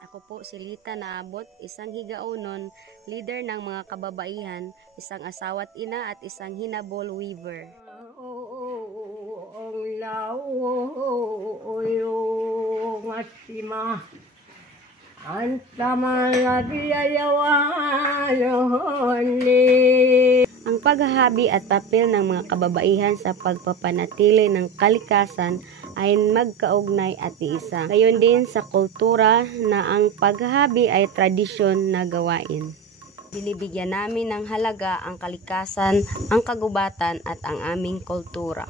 Ako po si Lita Naabot, isang higaunon, leader ng mga kababaihan, isang asawa't ina at isang hinabol weaver. Ang lauyong at sima ang tama na diyayawan ni. Ang paghahabi at papel ng mga kababaihan sa pagpapanatili ng kalikasan ay magkaugnay at iisa. Gayon din sa kultura na ang paghahabi ay tradisyon na gawain. Binibigyan namin ng halaga ang kalikasan, ang kagubatan at ang aming kultura.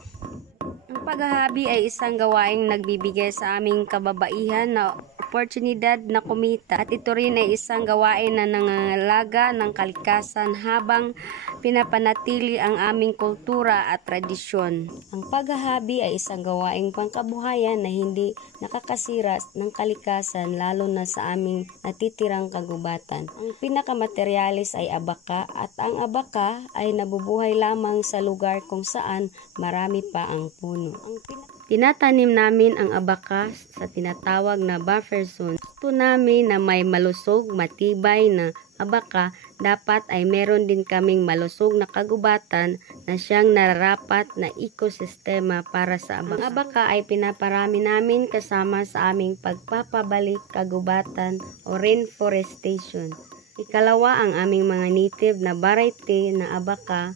Ang paghahabi ay isang gawaing nagbibigay sa aming kababaihan na oportunidad na kumita at ito rin ay isang gawain na nangangalaga ng kalikasan habang pinapanatili ang aming kultura at tradisyon. Ang paghahabi ay isang gawaing pangkabuhayan na hindi nakakasira ng kalikasan lalo na sa aming natitirang kagubatan. Ang pinakamaternyalis ay abaka at ang abaka ay nabubuhay lamang sa lugar kung saan marami pa ang puno. Tinatanim namin ang abaka sa tinatawag na buffer zone. Gusto namin na may malusog, matibay na abaka, dapat ay meron din kaming malusog na kagubatan na siyang nararapat na ekosistema para sa abaka. Ang abaka ay pinaparami namin kasama sa aming pagpapabalik kagubatan o reforestation. Ikalawa, ang aming mga native na variety na abaka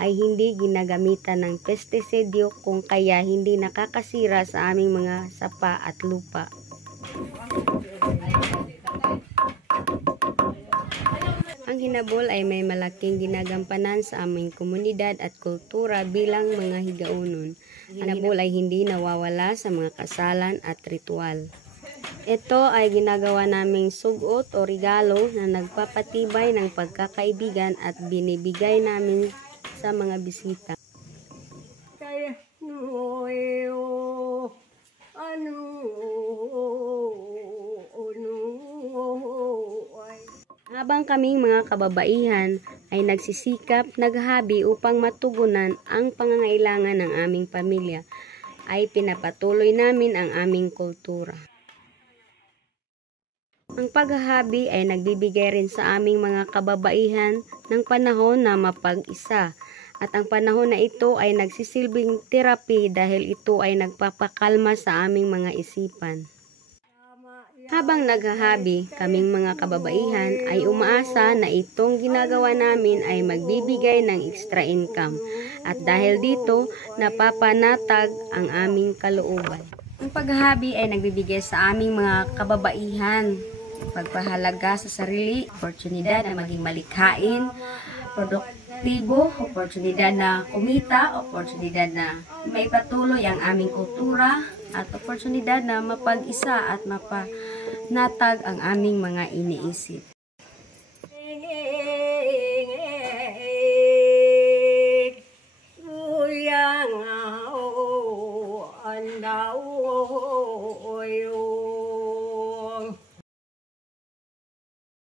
ay hindi ginagamitan ng pestisidyo kung kaya hindi nakakasira sa aming mga sapa at lupa. Ang hinabol ay may malaking ginagampanan sa aming komunidad at kultura bilang mga higaunon. Ang hinabol ay hindi nawawala sa mga kasalan at ritual. Ito ay ginagawa naming sugot o regalo na nagpapatibay ng pagkakaibigan at binibigay namin sa mga bisita. Habang kaming mga kababaihan ay nagsisikap, naghahabi upang matugunan ang pangangailangan ng aming pamilya, ay pinapatuloy namin ang aming kultura. Ang paghahabi ay nagbibigay rin sa aming mga kababaihan ng panahon na mapag-isa. At ang panahon na ito ay nagsisilbing therapy dahil ito ay nagpapakalma sa aming mga isipan. Habang naghahabi, kaming mga kababaihan ay umaasa na itong ginagawa namin ay magbibigay ng extra income. At dahil dito, napapanatag ang aming kalooban. Ang paghahabi ay nagbibigay sa aming mga kababaihan pagpahalaga sa sarili, oportunidad na maging malikhain, produktibo, oportunidad na kumita, oportunidad na maipatuloy ang aming kultura, at oportunidad na mapag-isa at mapanatag ang aming mga iniisip.